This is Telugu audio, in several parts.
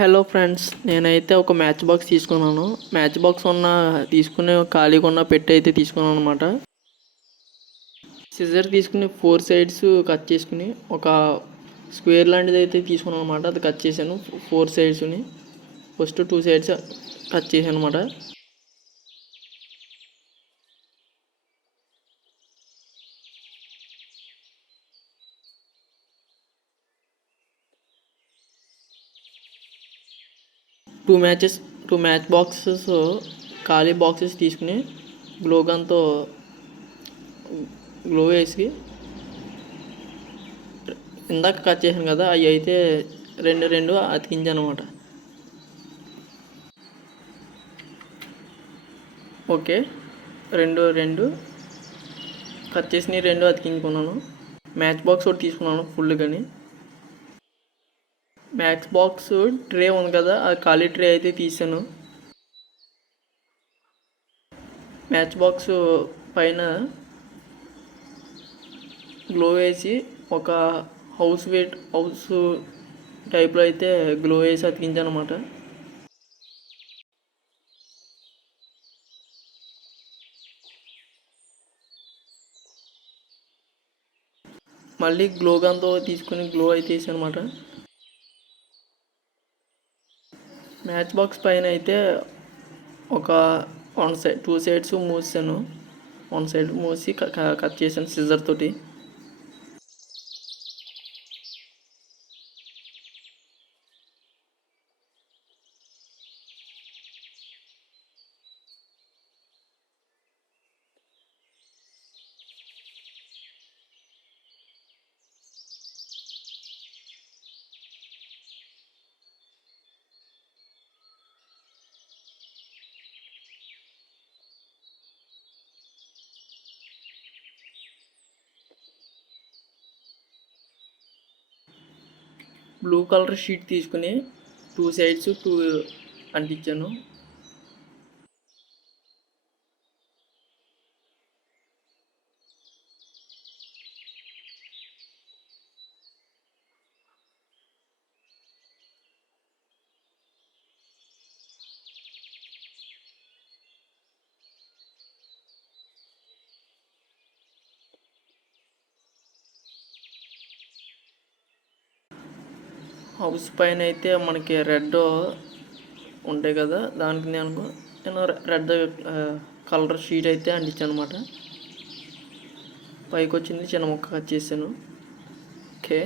హలో ఫ్రెండ్స్, నేనైతే ఒక మ్యాచ్ బాక్స్ తీసుకున్నాను. మ్యాచ్ బాక్స్ తీసుకునే ఖాళీగా ఉన్న పెట్టి అయితే తీసుకున్నాను అనమాట. సిజర్ తీసుకుని 4 సైడ్స్ కట్ చేసుకుని ఒక స్క్వేర్ లాంటిది అయితే తీసుకున్నాను అనమాట. అది కట్ చేశాను 4 సైడ్స్ని. ఫస్ట్ 2 సైడ్స్ కట్ చేశాను అనమాట. టూ మ్యాచ్ బాక్సెస్ ఖాళీ బాక్సెస్ తీసుకుని గ్లో వేసి ఇందాక కట్ చేశాను కదా, అవి అయితే రెండు అతికించాను అనమాట. ఓకే, రెండు కట్ చేసి రెండు అతికించుకున్నాను. మ్యాచ్ బాక్స్ ఒకటి తీసుకున్నాను ఫుల్ కానీ. మ్యాచ్ బాక్స్ ట్రే ఉంది కదా, అది ఖాళీ ట్రే అయితే తీసాను. మ్యాచ్ బాక్స్ పైన గ్లో వేసి ఒక హౌస్ టైప్లో అయితే గ్లో వేసి అతికించాను అనమాట. మళ్ళీ గ్లో గన్తో తీసుకుని గ్లో అయితే వేసాను అనమాట. మ్యాచ్ బాక్స్ పైన అయితే ఒక 2 సైడ్స్ మూసాను. 1 సైడ్ మూసి కట్ చేశాను సిజర్ తోటి. బ్లూ కలర్ షీట్ తీసుకుని 2 సైడ్స్ అంటించాను. హౌస్ పైన అయితే మనకి రెడ్ ఉంటాయి కదా, దానికి నేను రెడ్ కలర్ షీట్ అయితే అంటించాను అనమాట. పైకి వచ్చింది చిన్న ముక్క కట్ చేశాను. ఓకే,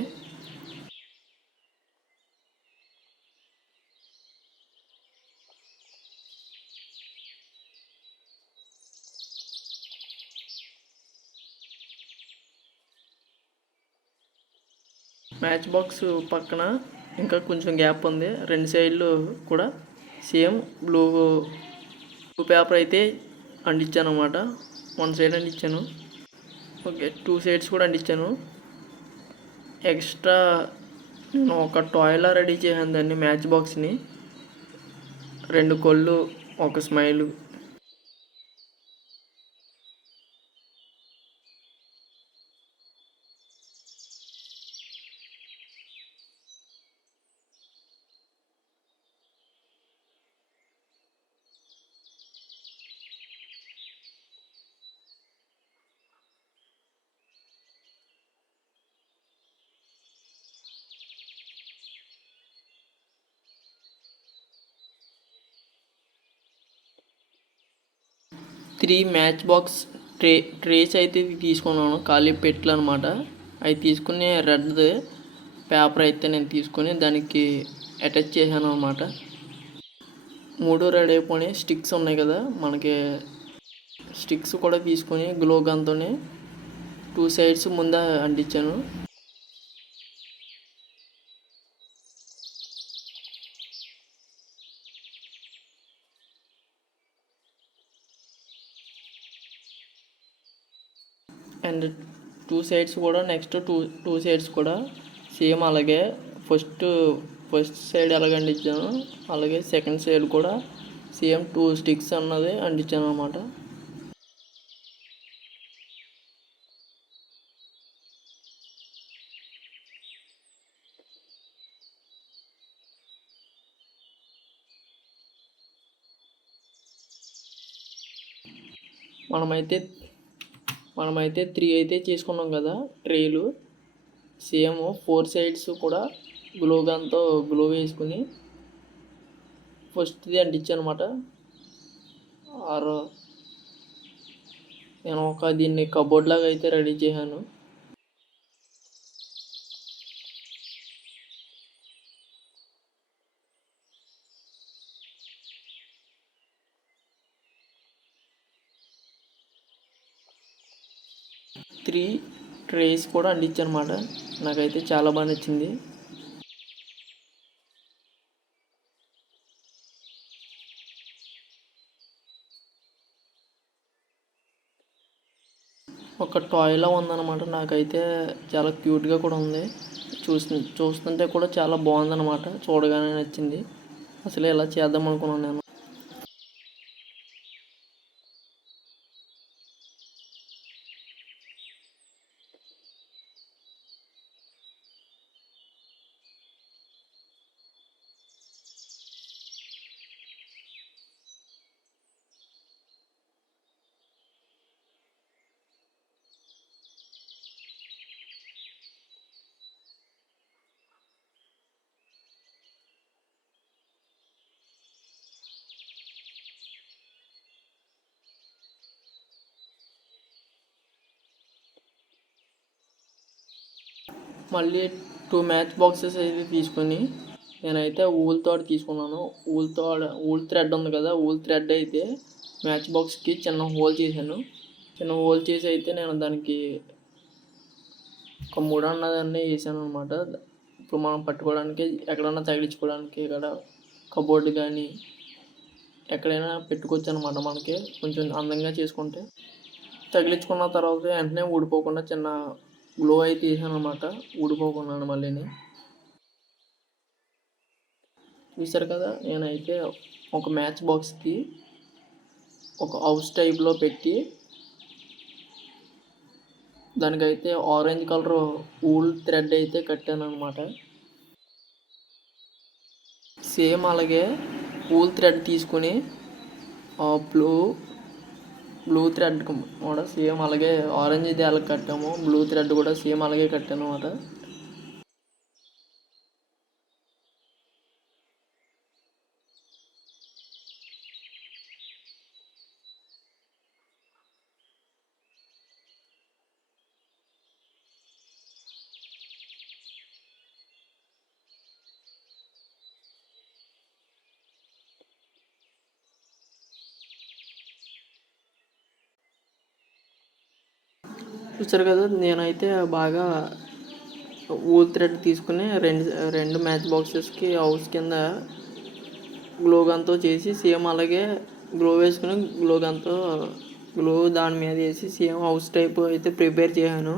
మ్యాచ్ బాక్స్ పక్కన ఇంకా కొంచెం గ్యాప్ ఉంది. 2 సైడ్లు కూడా సేమ్ బ్లూ పేపర్ అయితే అంటించాను అనమాట. 1 సైడ్ అంటించాను. ఓకే, 2 సైడ్స్ కూడా అంటించాను. ఎక్స్ట్రా నేను ఒక టాయ్లా రెడీ చేశాను దాన్ని, మ్యాచ్ బాక్స్ని. 2 కళ్ళు, ఒక smile. Three match box trace అయితే తీసుకున్నాను, ఖాళీ పెట్లు అనమాట. అవి తీసుకుని రెడ్ పేపర్ అయితే నేను తీసుకొని దానికి అటాచ్ చేశాను అనమాట. 3 రెడీ అయిపోయి స్టిక్స్ ఉన్నాయి కదా మనకి, స్టిక్స్ కూడా తీసుకొని గ్లో గన్తోనే 2 సైడ్స్ ముందే అంటించాను. అండ్ 2 సైడ్స్ కూడా నెక్స్ట్ టూ సైడ్స్ కూడా సేమ్ అలాగే ఫస్ట్ సైడ్ ఎలాగ అంటించాను అలాగే సెకండ్ సైడ్ కూడా సేమ్ 2 స్టిక్స్ అన్నది అంటించాను అనమాట. మనమైతే మనమైతే 3 అయితే చేసుకున్నాం కదా ట్రేలు. సేమ్ 4 సైడ్స్ కూడా గ్లూ గన్తో గ్లూ వేసుకుని ఫస్ట్ది అంటించాను అనమాట. ఆరు నేను దీన్ని కబోర్డ్ లాగా అయితే రెడీ చేశాను. త్రీ ట్రేస్ కూడా అంటించాను అనమాట. నాకైతే చాలా బాగా నచ్చింది. ఒక టాయ్లా ఉందన్నమాట. నాకైతే చాలా క్యూట్గా కూడా ఉంది. చూస్తుంటే కూడా చాలా బాగుందన్నమాట. చూడగానే నచ్చింది. అసలు ఇలా చేద్దాం అనుకున్నాను నేను. మళ్ళీ 2 మ్యాచ్ బాక్సెస్ అయితే తీసుకొని నేనైతే ఊల్ తాడు తీసుకున్నాను. ఊల్ థ్రెడ్ ఉంది కదా, ఊల్ థ్రెడ్ అయితే మ్యాచ్ బాక్స్కి చిన్న హోల్ చేశాను. చిన్న హోల్ చేసి అయితే నేను దానికి ఒక 3 అన్నదాన్ని వేసాను అనమాట. ఇప్పుడు మనం పట్టుకోవడానికి ఎక్కడన్నా తగిలించుకోవడానికి ఇక్కడ కబోర్డు కానీ ఎక్కడైనా పెట్టుకోవచ్చు అనమాట. మనకి కొంచెం అందంగా చేసుకుంటే తగిలించుకున్న తర్వాత వెంటనే ఊడిపోకుండా చిన్న గ్లో అయితే వేసాను అనమాట. ఊడిపోకున్నాను మళ్ళీని. చూసారు కదా, నేనైతే ఒక మ్యాచ్ బాక్స్కి ఒక హౌస్ టైప్లో పెట్టి దానికైతే ఆరెంజ్ కలర్ ఊల్ థ్రెడ్ అయితే కట్టాను అనమాట. సేమ్ అలాగే ఊల్ థ్రెడ్ తీసుకుని బ్లూ థ్రెడ్ కూడా సేమ్ అలాగే ఆరెంజ్ అయితే అలాగే కట్టాము. బ్లూ థ్రెడ్ కూడా సేమ్ అలాగే కట్టాను అనమాట. చూసారు కదా, నేనైతే బాగా ఊల్ థ్రెడ్ తీసుకుని రెండు మ్యాచ్ బాక్సెస్కి హౌస్ కింద గ్లో గన్తో చేసి సేమ్ అలాగే గ్లో వేసుకుని గ్లో దాని మీద వేసి సేమ్ హౌస్ టైప్ అయితే ప్రిపేర్ చేశాను.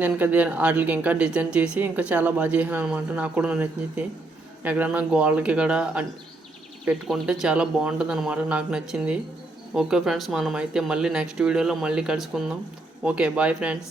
నేను ఇంకా వాటికి ఇంకా డిజైన్ చేసి ఇంకా చాలా బాగా చేశాను అనమాట. నాకు కూడా నచ్చింది. ఎక్కడన్నా గోడలకి ఇక్కడ పెట్టుకుంటే చాలా బాగుంటుంది అనమాట. నాకు నచ్చింది. ఓకే ఫ్రెండ్స్, మనం అయితే మళ్ళీ నెక్స్ట్ వీడియోలో మళ్ళీ కలుసుకుందాం. Okay bye friends.